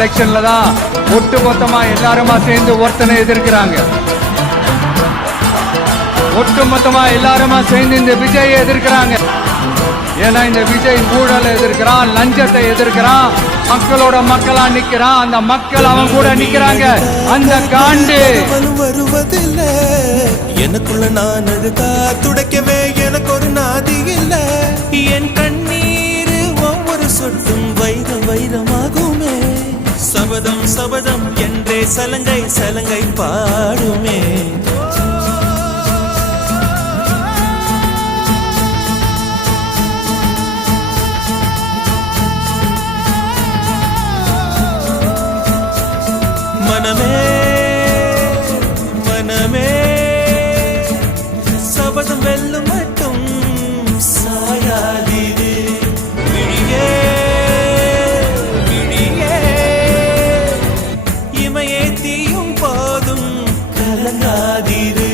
எலெக்ஷன்ல தான் ஒட்டு மொத்தமா எல்லாருமா சேர்ந்து ஒருத்தனை எதிர்க்கிறாங்க. ஒட்டு மொத்தமா எல்லாருமா சேர்ந்து இந்த விஜயை எதிர்க்கிறாங்க. ஏன்னா இந்த விஜய் ஊழலை எதிர்க்கிறான், லஞ்சத்தை எதிர்க்கிறான், மக்களோட மக்களா நிக்கிறான். அந்த மக்கள் அவன் கூட நிக்கிறாங்க. அந்த காண்டு வருவதில்லை எனக்குள்ள நான் அழுதா துடைக்கவே எனக்கு ஒரு நாதி இல்லை. என் கண்ணீர் ஒவ்வொரு சொட்டும் வைரமாகுமே. சபதம் சபதம் என்றே சலங்கை சலங்கை பாடுமே. மனமே மனமே சபதம் வெல்லும் மட்டும் சாயாதீரு. விழியே விழியே இமையே தீயும் போதும் கலங்காதீரு.